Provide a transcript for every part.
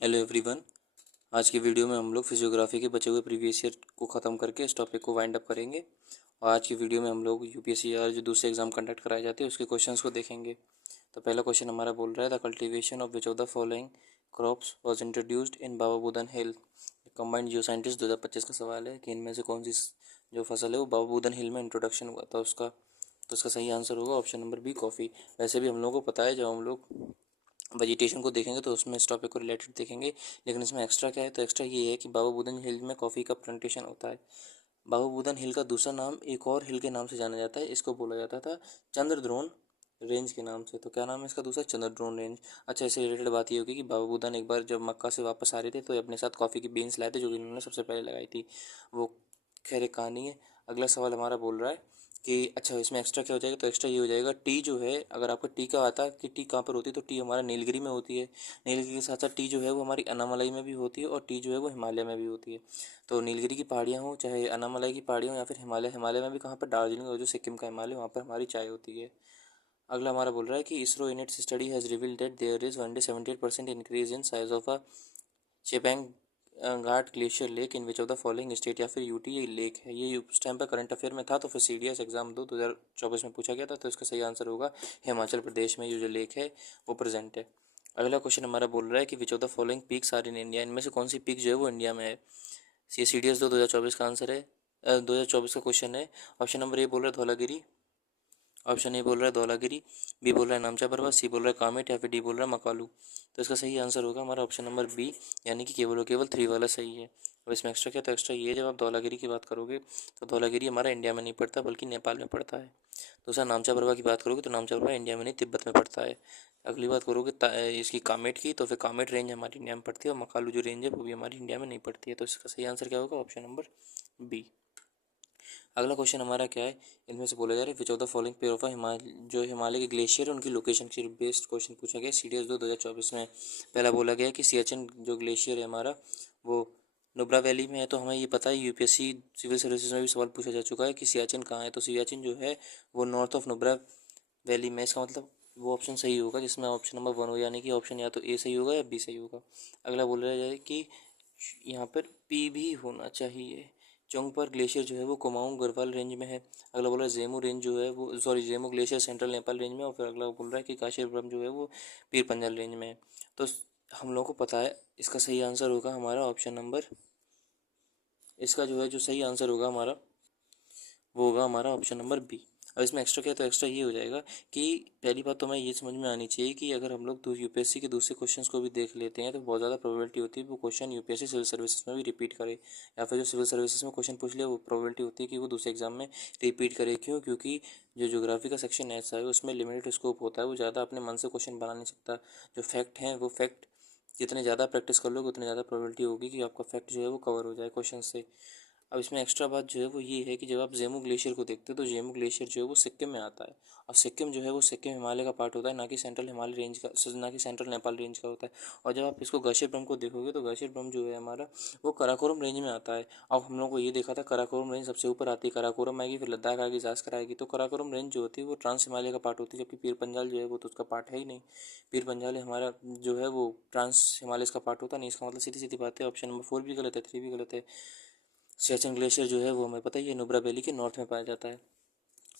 Hello everyone. आज की video में हम लोग फिजियोग्राफी के बचे हुए प्रीवियस ईयर को ख़त्म करके इस टॉपिक को वाइंड अप करेंगे। और आज की वीडियो में हम लोग यूपीएससी या जो दूसरे एग्जाम कंडक्ट कराए जाते हैं उसके क्वेश्चंस को देखेंगे। तो पहला क्वेश्चन हमारा बोल रहा है, the cultivation of which of the following crops was introduced in Baba Budan hill. Combined Jio scientist 2025 का सवाल है कि इनमें से कौन सी जो फसल है वो बाबा बुदन हिल में इंट्रोडक्शन हुआ था उसका। तो इसका सही आंसर होगा ऑप्शन नंबर बी, कॉफ़ी। वैसे भी हम लोगों को पता है, जब हम लोग वेजिटेशन को देखेंगे तो उसमें इस टॉपिक को रिलेटेड देखेंगे, लेकिन इसमें एक्स्ट्रा क्या है, तो एक्स्ट्रा ये है कि बाबा बुदन हिल में कॉफ़ी का प्लांटेशन होता है। बाबा बुदन हिल का दूसरा नाम एक और हिल के नाम से जाना जाता है, इसको बोला जाता था चंद्रद्रोण रेंज के नाम से। तो क्या नाम है इसका दूसरा? चंद्रद्रोण रेंज। अच्छा, इससे रिलेटेड बात ये होगी कि बाबा बुदन एक बार जब मक्का से वापस आ रहे थे तो अपने साथ कॉफ़ी की बीन्स लाए थे, जो कि इन्होंने सबसे पहले लगाई थी। वो खैर एक कहानी है। अगला सवाल हमारा बोल रहा है कि अच्छा, इसमें एक्स्ट्रा क्या हो जाएगा, तो एक्स्ट्रा ये हो जाएगा टी जो है, अगर आपका टी का आता है कि टी कहाँ पर होती है, तो टी हमारा नीलगिरी में होती है। नीलगिरी के साथ साथ टी जो है वो हमारी अनामलाई में भी होती है, और टी जो है वो हिमालय में भी होती है। तो नीलगिरी की पहाड़ियाँ हो, चाहे अनामलाई की पहाड़ियाँ हो, या फिर हिमालय, हिमालय में भी कहाँ पर, दार्जिलिंग और जो सिक्किम का हिमालय, वहाँ पर हमारी चाय होती है। अगला हमारा बोल रहा है कि ISRO in its study has revealed that there is one day 78% increase in size of a Ghepan Ghat glacier lake in which of the following state, या फिर यूटी ये लेक है। ये उस टाइम पर करंट अफेयर में था, तो फिर सीडीएस एग्जाम 2024 में पूछा गया था। तो इसका सही आंसर होगा हिमाचल प्रदेश में ये जो लेक है वो प्रेजेंट है। अगला क्वेश्चन हमारा बोल रहा है कि which of the following peaks are in India. इनमें से कौन सी पीक जो है वो इंडिया में है। ये सी डी एस 2024 का आंसर है, 2024 का क्वेश्चन है। ऑप्शन नंबर ए बोल रहा है धौलागिरी, ऑप्शन ए बोल रहा है धौलागिरी, बी बोल रहा है नामचा पर्वत, सी बोल रहा है कामेट, या फिर डी बोल रहा है मकालू। तो इसका सही आंसर होगा हमारा ऑप्शन नंबर बी, यानी कि केवल और केवल 3 वाला सही है। और इसमें एक्स्ट्रा क्या, तो एक्स्ट्रा ये है, जब आप धौलागिरी की बात करोगे तो धौलागिरी हमारा इंडिया में नहीं पड़ता बल्कि नेपाल में पड़ता है। दूसरा, नामचा पर्वत की बात करोगे तो नामचा पर्वत इंडिया में नहीं, तिब्बत में पड़ता है। अगली बात करोगे इसकी कामेट की, तो फिर कामेट रेंज हमारी इंडिया में पड़ती है, और मकालू जो रेंज है वो भी हमारी इंडिया में नहीं पड़ती है। तो इसका सही आंसर क्या होगा, ऑप्शन नंबर बी। अगला क्वेश्चन हमारा क्या है, इनमें से बोला जा रहा है विच of the following pair of जो हिमालय के ग्लेशियर उनकी लोकेशन के बेस्ड क्वेश्चन पूछा गया सी डी एस 2024 में। पहला बोला गया कि सियाचिन जो ग्लेशियर है हमारा वो नुब्रा वैली में है। तो हमें ये पता है, यूपीएससी सिविल सर्विसेज में भी सवाल पूछा जा चुका है कि सियाचिन कहाँ है। तो सियाचिन जो है वो नॉर्थ ऑफ नुब्रा वैली में। इसका मतलब वो ऑप्शन सही होगा जिसमें ऑप्शन नंबर 1 हो, यानी कि ऑप्शन या तो ए सही होगा या बी सही होगा। अगला बोल रहा है कि यहाँ पर पी भी होना चाहिए। चोंगपर ग्लेशियर जो है वो कुमाऊं गढ़वाल रेंज में है। अगला बोल रहा है जेमू रेंज जो है वो, sorry, Zemu glacier central Nepal range में। और फिर अगला बोल रहा है कि काशीरब्रह्म जो है वो पीर पंजाल रेंज में है। तो हम लोग को पता है इसका सही आंसर होगा हमारा ऑप्शन नंबर, इसका जो है जो सही आंसर होगा हमारा वो होगा हमारा ऑप्शन नंबर बी। अब इसमें एक्स्ट्रा क्या है, तो एक्स्ट्रा ये हो जाएगा कि पहली बात तो हमें ये समझ में आनी चाहिए कि अगर हम लोग यूपीएससी के दूसरे क्वेश्चंस को भी देख लेते हैं तो बहुत ज़्यादा प्रोबेबिलिटी होती है वो क्वेश्चन यूपीएससी सिविल सर्विसेज में भी रिपीट करे, या फिर जो सिविल सर्विसेज में क्वेश्चन पूछ लिया वो प्रोबेबिलिटी होती है कि वो दूसरे एग्जाम में रिपीट करे। क्यों? क्योंकि जो ज्योग्राफी का सेक्शन ऐसा है उसमें लिमिटेड स्कोप होता है, वो ज़्यादा अपने मन से क्वेश्चन बना नहीं सकता। जो फैक्ट हैं वो फैक्ट जितने ज़्यादा प्रैक्टिस कर लोगे उतनी ज़्यादा प्रोबेबिलिटी होगी कि आपका फैक्ट जो है वो कवर हो जाए क्वेश्चन से। अब इसमें एक्स्ट्रा बात जो है वो ये है कि जब आप जेमू ग्लेशियर को देखते हो तो जेमू ग्लेशियर जो है वो सिक्किम में आता है, और सिक्किम जो है वो सिक्किम हिमालय का पार्ट होता है, ना कि सेंट्रल हिमालय रेंज का, ना कि सेंट्रल नेपाल रेंज का होता है। और जब आप इसको गाशेरब्रह्म को देखोगे तो गाशेरब्रह्म जो है हमारा वो कराकोरम रेंज में आता है। अब हम लोग को ये देखा था कराकोरम रेंज सबसे ऊपर आती है, कराकोरम आएगी, फिर लद्दाख आएगी, जास्कर आएगी। तो कराकोरम रेंज जो होती है वो ट्रांस हिमालय का पार्ट होती है, जबकि पीर पंजाल जो है वो तो उसका पार्ट है ही नहीं। पीर पंजाल हमारा जो है वो ट्रांस हिमालय का पार्ट होता नहीं। इसका मतलब सीधी सीधी बात है, ऑप्शन नंबर 4 भी गलत है, 3 भी गलत है। सियाचिन ग्लेशियर जो है वो हमें पता ही है नुब्रा वैली के नॉर्थ में पाया जाता है।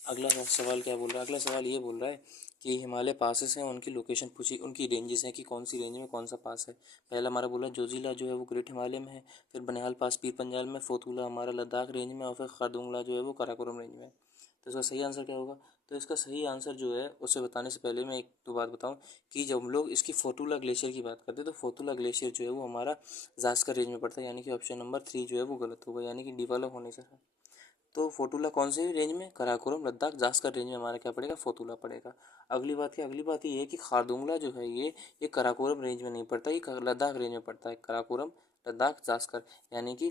अगला सवाल क्या बोल रहा है, अगला सवाल ये बोल रहा है कि हिमालय पासेस हैं उनकी लोकेशन पूछी, उनकी रेंजेस हैं कि कौन सी रेंज में कौन सा पास है। पहला हमारा बोला जोजिला जो है वो ग्रेट हिमालय में है, फिर बनिहाल पास पीर पंजाल में, फोतुला हमारा लद्दाख रेंज में, और फिर खारदुंगला जो है वो काराकोरम रेंज में है। तो इसका सही आंसर क्या होगा, तो इसका सही आंसर जो है उसे बताने से पहले मैं एक दो बात बताऊं कि जब हम लोग इसकी फोटुला ग्लेशियर की बात करते हैं तो फोटुला ग्लेशियर जो है वो हमारा जास्कर रेंज में पड़ता है, यानी कि ऑप्शन नंबर 3 जो है वो गलत होगा, यानी कि डी वाला होने से। तो फोटुला कौन से रेंज में, कराकोरम लद्दाख जास्कर रेंज में हमारा क्या पड़ेगा, फोटुला पड़ेगा। अगली बात क्या, अगली बात ये है कि खारदुंगला जो है ये कराकोरम रेंज में नहीं पड़ता, ये लद्दाख रेंज में पड़ता है। कराकोरम लद्दाख जास्कर, यानी कि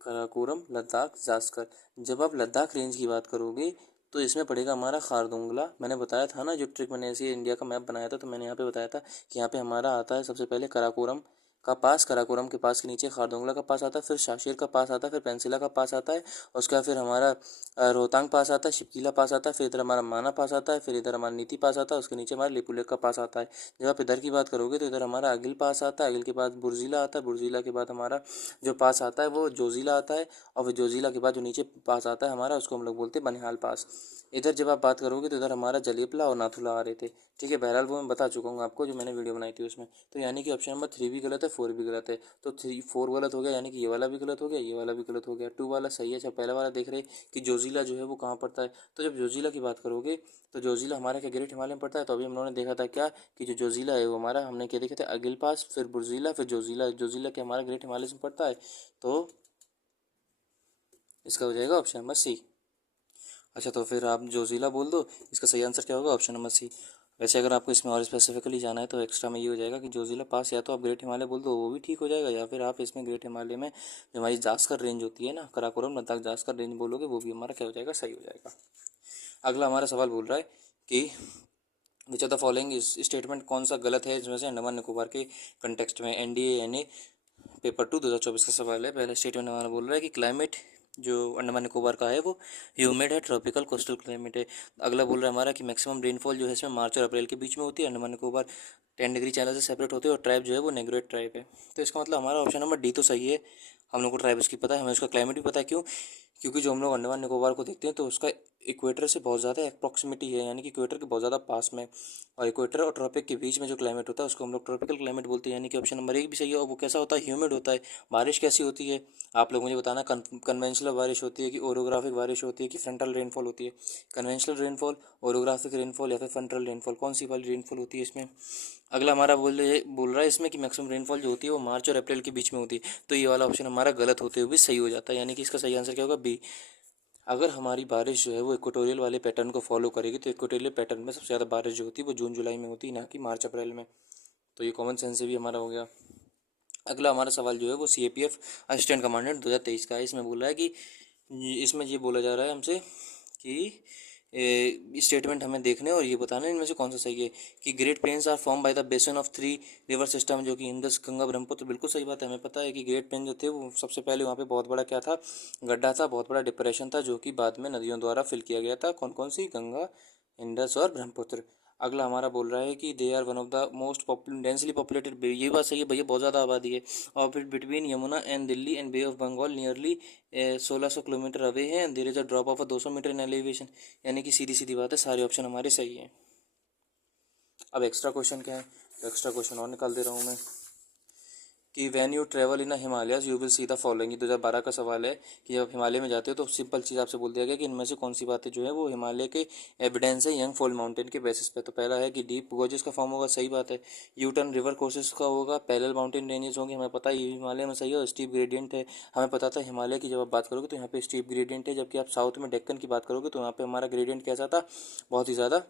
कराकोरम लद्दाख जास्कर। जब आप लद्दाख रेंज की बात करोगे तो इसमें पड़ेगा हमारा खारदुंगला। मैंने बताया था ना, जो ट्रिक मैंने ऐसे इंडिया का मैप बनाया था तो मैंने यहाँ पे बताया था कि यहाँ पे हमारा आता है सबसे पहले कराकोरम, का पास, कराकोरम के पास के नीचे खारदोंगला का पास आता है, फिर शाशीर का पास आता है, फिर पेंसिला का पास आता है, उसके बाद फिर हमारा रोहतांग पास आता है, शिपकीला पास आता है, फिर इधर हमारा माना पास आता है, फिर इधर हमारा नीति पास आता है, उसके नीचे हमारा लिपुलेख का पास आता है। जब आप इधर की बात करोगे तो इधर हमारा अगिल पास आता है, अगिल के बाद बुरजीला आता है, बुरजीला के बाद हमारा जो पास आता है वो जोजिला आता है, और फिर जोजिला के बाद जो नीचे पास आता है हमारा उसको हम लोग बोलते हैं बनिहाल पास। इधर जब आप बात करोगे तो इधर हमारा जलेपला और नाथुला आ रहे थे। ठीक है, बहरहाल वो मैं बता चुका हूँ आपको, जो मैंने वीडियो बनाई थी उसमें। तो यानी कि ऑप्शन नंबर 3 भी गलत है, 4 भी गलत है। तो 4 गलत हो गया, यानी कि ये वाला भी गलत हो गया, ये वाला भी गलत हो गया। 2 वाला सही है। अच्छा, पहला वाला देख रहे कि जोजिला जो है वो कहाँ पड़ता है। तो जब जोजिला की बात करोगे तो जोजिला हमारा क्या ग्रेट हिमालय में पड़ता है। तो अभी हम लोगों ने देखा था क्या कि जो जोजिला है वो हमारा, हमने क्या देखा था, अगिल पास, फिर बुर्जिला, फिर जोजिला। जोजिला क्या हमारा ग्रेट हिमालय में पड़ता है। तो इसका हो जाएगा ऑप्शन नंबर सी। अच्छा, तो फिर आप जोजिला बोल दो, इसका सही आंसर क्या होगा, ऑप्शन नंबर सी। वैसे अगर आपको इसमें और स्पेसिफिकली जाना है तो एक्स्ट्रा में ये हो जाएगा कि जोजिला पास या तो आप ग्रेट हिमालय बोल दो, वो भी ठीक हो जाएगा, या फिर आप इसमें ग्रेट हिमालय में जो हमारी जास्कर रेंज होती है ना, कराकोरम लद्दाख जास्कर रेंज बोलोगे, वो भी हमारा क्या हो जाएगा, सही हो जाएगा। अगला हमारा सवाल बोल रहा है कि which of the following statement कौन सा गलत है इसमें से अंडमान निकोबार के कंटेक्स्ट में। NDA पेपर 2 2024 का सवाल है। पहला स्टेटमेंट हमारा बोल रहा है कि क्लाइमेट जो अंडमान निकोबार का है वो ह्यूमिड है, ट्रॉपिकल कोस्टल क्लाइमेट है। अगला बोल रहा है हमारा कि मैक्सिमम रेनफॉल जो है इसमें मार्च और अप्रैल के बीच में होती है। अंडमान निकोबार 10 डिग्री चैनल से सेपरेट होते हैं और ट्राइब जो है वो नेग्रोइड ट्राइब है। तो इसका मतलब हमारा ऑप्शन नंबर डी तो सही है। हम लोग को ट्राइब उसकी पता है, हमें उसका क्लाइमेट भी पता है। क्यों? क्योंकि जो हम लोग अंडमान निकोबार को देखते हैं तो उसका इक्वेटर से बहुत ज़्यादा अप्रॉक्सिमिटी है, यानी कि इक्वेटर के बहुत ज़्यादा पास में, और इक्वेटर और ट्रॉपिक के बीच में जो क्लाइमेट होता है उसको हम लोग ट्रॉपिकल क्लाइमेट बोलते हैं। यानी कि ऑप्शन नंबर 1 भी सही है। और वो कैसा होता है, ह्यूमिड होता है। बारिश कैसी होती है आप लोग मुझे बताना, कन्वेंशनल बारिश होती है कि ओरोग्राफिक बारिश होती है कि फ्रंटल रेनफॉल होती है। कन्वेंशनल रेनफॉल, ओरोग्राफिक रेनफॉल या फिर फ्रंटल रेनफॉल, कौन सी वाली रेनफॉल होती है इसमें। अगला हमारा बोल रहा है इसमें कि मैक्सिमम रेनफॉल जो होती है वो मार्च और अप्रैल के बीच में होती है। तो ये वाला ऑप्शन हमारा गलत होते हुए भी सही हो जाता है, यानी कि इसका सही आंसर क्या होगा, बी। अगर हमारी बारिश जो है वो इक्वेटोरियल वाले पैटर्न को फॉलो करेगी तो इक्वेटोरियल पैटर्न में सबसे ज़्यादा बारिश जो होती है वो जून जुलाई में होती है, ना कि मार्च अप्रैल में। तो ये कॉमन सेंस से भी हमारा हो गया। अगला हमारा सवाल जो है वो CAPF असिस्टेंट कमांडेंट 2023 का है। इसमें बोल रहा है कि इसमें ये बोला जा रहा है हमसे कि स्टेटमेंट हमें देखने और ये बताना इनमें से कौन सा सही है। कि great plains are form by the basin of 3 river system, जो कि इंडस, गंगा, ब्रह्मपुत्र। बिल्कुल सही बात है, हमें पता है कि ग्रेट प्लेन जो थे वो सबसे पहले वहाँ पे बहुत बड़ा क्या था, गड्ढा था, बहुत बड़ा डिप्रेशन था, जो कि बाद में नदियों द्वारा फिल किया गया था। कौन कौन सी, गंगा, इंडस और ब्रह्मपुत्र। अगला हमारा बोल रहा है कि they are one of the most densely populated, ये बात सही है भैया, बहुत ज़्यादा आबादी है। और फिर between Yamuna and Delhi and bay of Bengal nearly 1600 kilometre away है, and there is a drop of 200 metre in elevation. यानी कि सीधी सीधी बात है, सारे ऑप्शन हमारे सही हैं। अब एक्स्ट्रा क्वेश्चन क्या है, तो एक्स्ट्रा क्वेश्चन और निकाल दे रहा हूँ मैं कि when you travel in Himalayas you will see the following. 2012 का सवाल है कि जब हिमालय में जाते हो तो सिंपल चीज़ आपसे बोल दिया गया कि इनमें से कौन सी बातें जो है वो हिमालय के एविडेंस है यंग फॉल माउंटेन के बेसिस पे। तो पहला है कि डीप गोजेस का फॉर्म होगा, सही बात है। यू टर्न रिवर कोर्सेज का होगा, पैरेलल माउंटेन रेंजेस होंगे, हमें पता है ये हिमालय में सही है। और स्टीप ग्रेडियंट है, हमें पता था हिमालय की जब आप बात करोगे तो यहाँ पे स्टीप ग्रेडियंट है, जबकि आप साउथ में डेक्कन की बात करोगे तो यहाँ पे हमारा ग्रेडियंट कैसा था, बहुत ही ज़्यादा।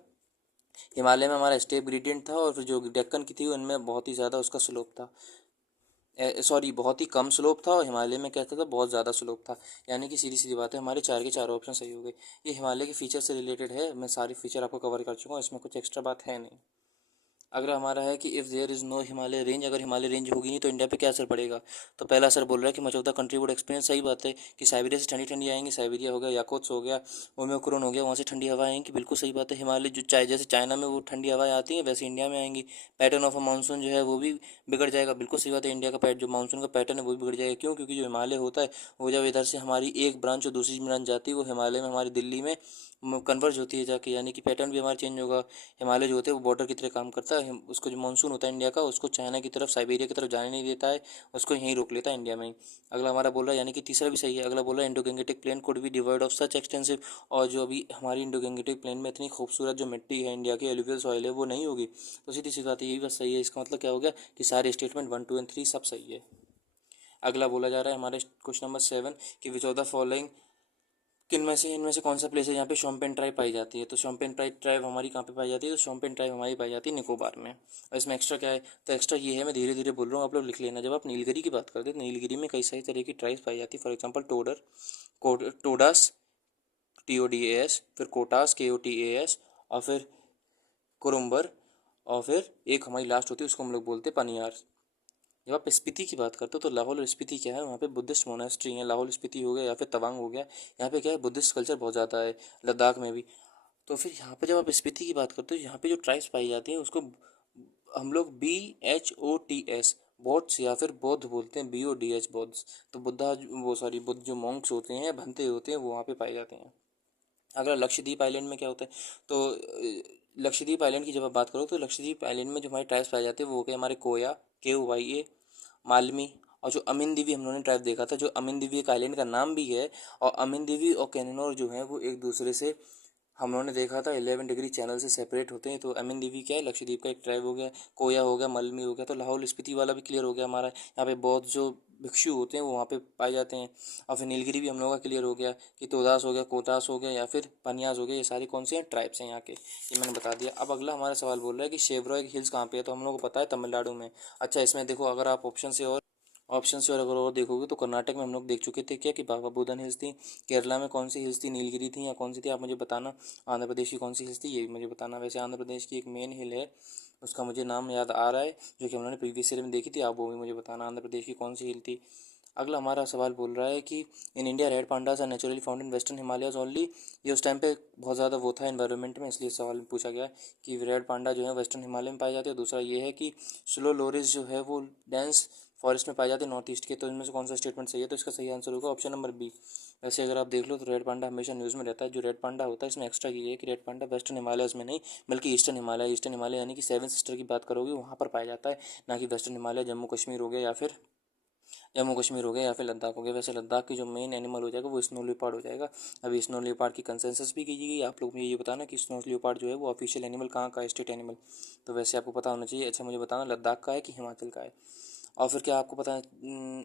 हिमालय में हमारा स्टेप ग्रेडियंट था और फिर जो डेक्कन की थी उनमें बहुत ही ज़्यादा उसका स्लोप था, सॉरी बहुत ही कम स्लोप था, और हिमालय में कहता था बहुत ज़्यादा स्लोप था। यानी कि सीधी सीधी बात है, हमारे चार के चारों ऑप्शन सही हो गए। ये हिमालय के फीचर से रिलेटेड है, मैं सारे फीचर आपको कवर कर चुका हूँ, इसमें कुछ एक्स्ट्रा बात है नहीं। अगला हमारा है कि if there is no Himalaya range, अगर हिमालय रेंज होगी नहीं तो इंडिया पे क्या असर पड़ेगा। तो पहला असर बोल रहा है कि much of the country would experience, सही बात है कि साइबेरिया से ठंडी ठंडी आएंगी, साइबेरिया हो गया, याकोत्स हो गया, ओमिक्रोन हो गया, वहाँ से ठंडी हवा आएंगी, बिल्कुल सही बात है। हिमालय जो जैसे चाइना में वो ठंडी हवाएं आती हैं वैसे इंडिया में आएंगी। पैटर्न ऑफ अ मानसून जो है वो भी बिगड़ जाएगा, बिल्कुल सही बात है। इंडिया का जो मानसून का पैटर्न है वो भी बिगड़ जाएगा। क्यों? क्योंकि जो हिमालय होता है वो जब इधर से हमारी एक ब्रांच और दूसरी ब्रांच जाती है वो हिमालय में हमारी दिल्ली में कन्वर्ज होती है जाके, यानी कि पैटर्न भी हमारा चेंज होगा। हिमालय जो होते हैं वो बॉर्डर की तरह काम करता है, उसको जो मानसून होता है इंडिया का उसको चाइना की तरफ, साइबेरिया की तरफ जाने नहीं देता है, उसको यहीं रोक लेता है इंडिया में ही। अगला हमारा बोल रहा है, यानी कि तीसरा भी सही है। अगला बोल रहा है Indo Gangetic plain could be divide of such extensive, और जो अभी हमारी इंडो गैंगेटिक प्लेन में इतनी खूबसूरत जो मिट्टी है इंडिया की एलुवियल सॉइल है वो नहीं होगी। तो सीधी सी बात है, यही बात सही है। इसका मतलब क्या हो गया कि सारे स्टेटमेंट 1, 2 एंड 3 सब सही है। अगला बोला जा रहा है हमारे क्वेश्चन नंबर 7 कि विच ऑफ द फॉलोइंग, इनमें से कौन सा प्लेस है जहाँ पे शोम्पेन ट्राइब पाई जाती है। तो शोम्पेन ट्राइब हमारी कहाँ पे पाई जाती है, तो शोम्पेन ट्राइब हमारी पाई जाती है निकोबार में। और इसमें एक्स्ट्रा क्या है, तो एक्स्ट्रा ये है, मैं धीरे धीरे बोल रहा हूँ, आप लोग लिख लेना। जब आप नीलगिरी की बात करते हैं, नीलगिरी में कई सारी तरह की ट्राइब्स पाई जाती है। फॉर एग्जाम्पल टोडास, TODAS, फिर कोटास, KOTAS, और फिर कुरुम्बर, और फिर एक हमारी लास्ट होती है उसको हम लोग बोलते हैं पनियार। जब आप स्पीति की बात करते हो तो लाहौल और स्पीति क्या है, वहाँ पे बुद्धिस्ट मोनेस्ट्री है। लाहौल स्पीति हो गया या फिर तवांग हो गया, यहाँ पे क्या है, बुद्धिस्ट कल्चर बहुत ज़्यादा है, लद्दाख में भी। तो फिर यहाँ पे जब आप स्पीति की बात करते हो, यहाँ पे जो ट्राइब्स पाई जाती हैं उसको हम लोग BHOTS बोट्स या फिर बौद्ध बोलते हैं, BODH बौद्ध। तो बुद्धा वो सॉरी बुद्ध जो मॉन्क्स होते हैं, भंते होते हैं, वो वहाँ पे पाए जाते हैं। अगर लक्षद्वीप आइलैंड में क्या होता है, तो लक्षद्वीप आइलैंड की जब आप बात करो तो लक्षद्वीप आइलैंड में जो हमारे ट्राइब्स पाए जाते हैं वो हो गए हमारे कोया, KOYA, मालमी, और जो अमीन दीवी हम लोगों ने ट्राइब देखा था, जो अमीन दीवी एक आइलैंड का नाम भी है। और अमीन दीवी और कैनिनोर जो है वो एक दूसरे से हम लोगों ने देखा था 11 डिग्री चैनल से सेपरेट होते हैं। तो अमीन दीवी क्या है, लक्षद्वीप का एक ट्राइब हो गया, कोया हो गया, मलमी हो गया। तो लाहौल स्पीति वाला भी क्लियर हो गया हमारा। यहाँ पे बौद्ध जो भिक्षु होते हैं वो वहाँ पे पाए जाते हैं। और फिर नीलगिरी भी हम लोगों का क्लियर हो गया कि तोदास हो गया, कोटास हो गया या फिर पनियास हो गया। ये सारे कौन से हैं, ट्राइब्स हैं यहाँ के, ये मैंने बता दिया। अब अगला हमारा सवाल बोल रहा है कि शेवरॉय हिल्स कहाँ पे है, तो हम लोग को पता है तमिलनाडु में। अच्छा, इसमें देखो अगर आप ऑप्शन से और अगर और देखोगे तो कर्नाटक में हम लोग देख चुके थे क्या कि बाबा बुदन हिल्स थी। केरला में कौन सी हिल्स थी, नीलगिरी थी या कौन सी थी, आप मुझे बताना। आंध्र प्रदेश की कौन सी हिल्स थी, ये भी मुझे बताना। वैसे आंध्र प्रदेश की एक मेन हिल है, उसका मुझे नाम याद आ रहा है, जो कि हम लोगों ने प्रीवियस ईयर में देखी थी। आप वो भी मुझे बताना आंध्र प्रदेश की कौन सी हिल थी। अगला हमारा सवाल बोल रहा है कि in India red pandas are naturally found in western Himalayas only. ये उस टाइम पे बहुत ज़्यादा वो था एनवायरनमेंट में, इसलिए सवाल पूछा गया कि रेड पांडा जो है वेस्टर्न हिमालय में पाए जाते हैं। दूसरा ये है कि स्लो लोरिस जो है वो डेंस फॉरेस्ट में पाए जाते हैं नॉर्थ ईस्ट के। तो इनमें से कौन सा स्टेटमेंट सही है, तो इसका सही आंसर होगा ऑप्शन नंबर बी। वैसे अगर आप देख लो तो रेड पांडा हमेशा न्यूज़ में रहता है। जो रेड पांडा होता है इसमें एक्स्ट्रा ये है कि रेड पांडा वेस्टर्न हिमालयस में नहीं बल्कि ईस्टर्न हिमालय यानी कि सेवन सिस्टर की बात करोगे वहाँ पर पाया जाता है, ना कि वेस्टर्न हिमालय जम्मू कश्मीर हो गया या फिर लद्दाख हो गया। वैसे लद्दाख की जो मेन एनिमल हो जाएगा वो स्नो लियोपार्ड हो जाएगा। अभी स्नो लियोपार्ड की कंसेंसस भी की गई। आप लोग मुझे ये बताना कि स्नो लियोपार्ड जो है वो ऑफिशियल एनिमल कहाँ का है, स्टेट एनिमल। तो वैसे आपको पता होना चाहिए। अच्छा, मुझे बताना लद्दाख का है कि हिमाचल का है। और फिर क्या आपको पता है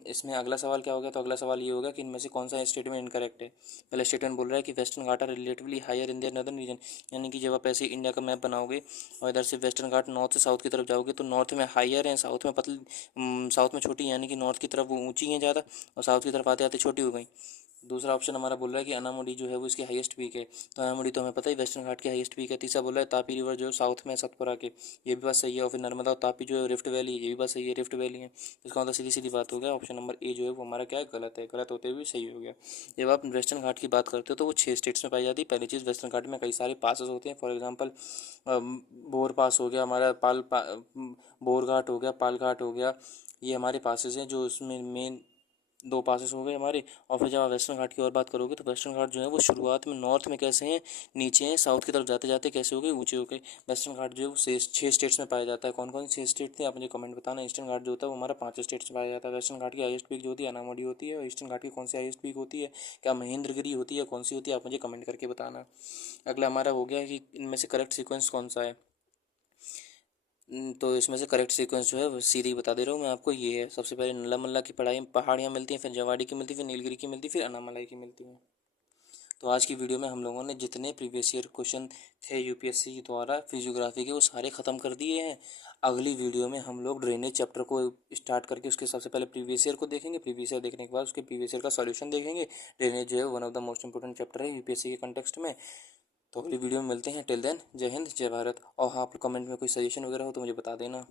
इसमें अगला सवाल क्या हो गया, तो अगला सवाल ये होगा कि इनमें से कौन सा स्टेटमेंट इनकरेक्ट है। पहले स्टेटमेंट बोल रहा है कि वेस्टर्न घाट are relatively higher in their northern region, यानी कि जब आप ऐसे इंडिया का मैप बनाओगे और इधर से वेस्टर्न घाट नॉर्थ से साउथ की तरफ जाओगे तो नॉर्थ में हायर हैं, साउथ में साउथ में छोटी, यानी कि नॉर्थ की तरफ वो ऊंची हैं ज़्यादा और साउथ की तरफ आते आते छोटी हो गई। दूसरा ऑप्शन हमारा बोल रहा है कि अनामुडी जो है वो इसकी हाईएस्ट पीक है। तो अनामुडी तो हमें पता ही वेस्टर्न घाट की हाईएस्ट पीक है। तीसरा बोल रहा है तापी रिवर जो साउथ में है सतपुरा के, ये भी बात सही है। और फिर नर्मदा और तापी जो है रिफ्ट वैली, ये भी बात सही है, रिफ्ट वैली है। इसका मतलब सीधी सीधी बात हो गया ऑप्शन नंबर ए जो है वो हमारा क्या है, गलत है। गलत होते हुए सही हो गया। जब आप वेस्टर्न घाट की बात करते हो तो वो 6 स्टेट्स में पाई जाती है। पहली चीज़, वेस्टर्न घाट में कई सारे पासेस होते हैं। फॉर एग्जाम्पल बोर पास हो गया हमारा, बोर घाट हो गया, पाल घाट हो गया, ये हमारे पासेस हैं जो उसमें मेन 2 पासेस हो गए हमारे। और फिर जब आप वेस्टर्न घाट की और बात करोगे तो वेस्टर्न घाट जो है वो शुरुआत में नॉर्थ में कैसे हैं, नीचे हैं, साउथ की तरफ जाते जाते कैसे हो गए, ऊंचे हो गए। वेस्टर्न घाट जो है वो 6 स्टेट्स में पाया जाता है। कौन कौन से 6 स्टेट थे आप मुझे कमेंट बताना। ईस्टर्न घाट जो होता है वो हमारा 5 स्टेट्स में पाया जाता है। वेस्टर्न घाट की हाईएस्ट पीक जो होती है अनामोडी होती है। और ईस्टर्न घाट की कौन सी हाईएस्ट पीक होती है, क्या महेंद्रगिरी होती है, कौन सी होती है, आप मुझे कमेंट करके बताना। अगला हमारा हो गया कि इनमें से करेक्ट सीक्वेंस कौन सा है। तो इसमें से करेक्ट सीक्वेंस जो है वो सीधी बता दे रहा हूँ मैं आपको, ये है। सबसे पहले नल्ला मल्ला की पहाड़ियाँ मिलती हैं, फिर जवाड़ी की मिलती है, फिर नीलगिरी की मिलती है, फिर अनामलाई की मिलती हैं। तो आज की वीडियो में हम लोगों ने जितने प्रीवियस ईयर क्वेश्चन थे यूपीएससी द्वारा फिजियोग्राफी के वो सारे ख़त्म कर दिए हैं। अगली वीडियो में हम लोग ड्रेनेज चैप्टर को स्टार्ट करके उसके सबसे पहले प्रीवियस ईयर को देखेंगे। प्रीवियस ईयर देखने के बाद उसके प्रीवियस ईयर का सॉल्यूशन देखेंगे। ड्रेनेज जो है one of the most important chapter है यूपीएससी के कंटेक्स्ट में। तो अगली वीडियो में मिलते हैं। टिल देन जय हिंद जय भारत। और हाँ, आप कमेंट में कोई सजेशन वगैरह हो तो मुझे बता देना।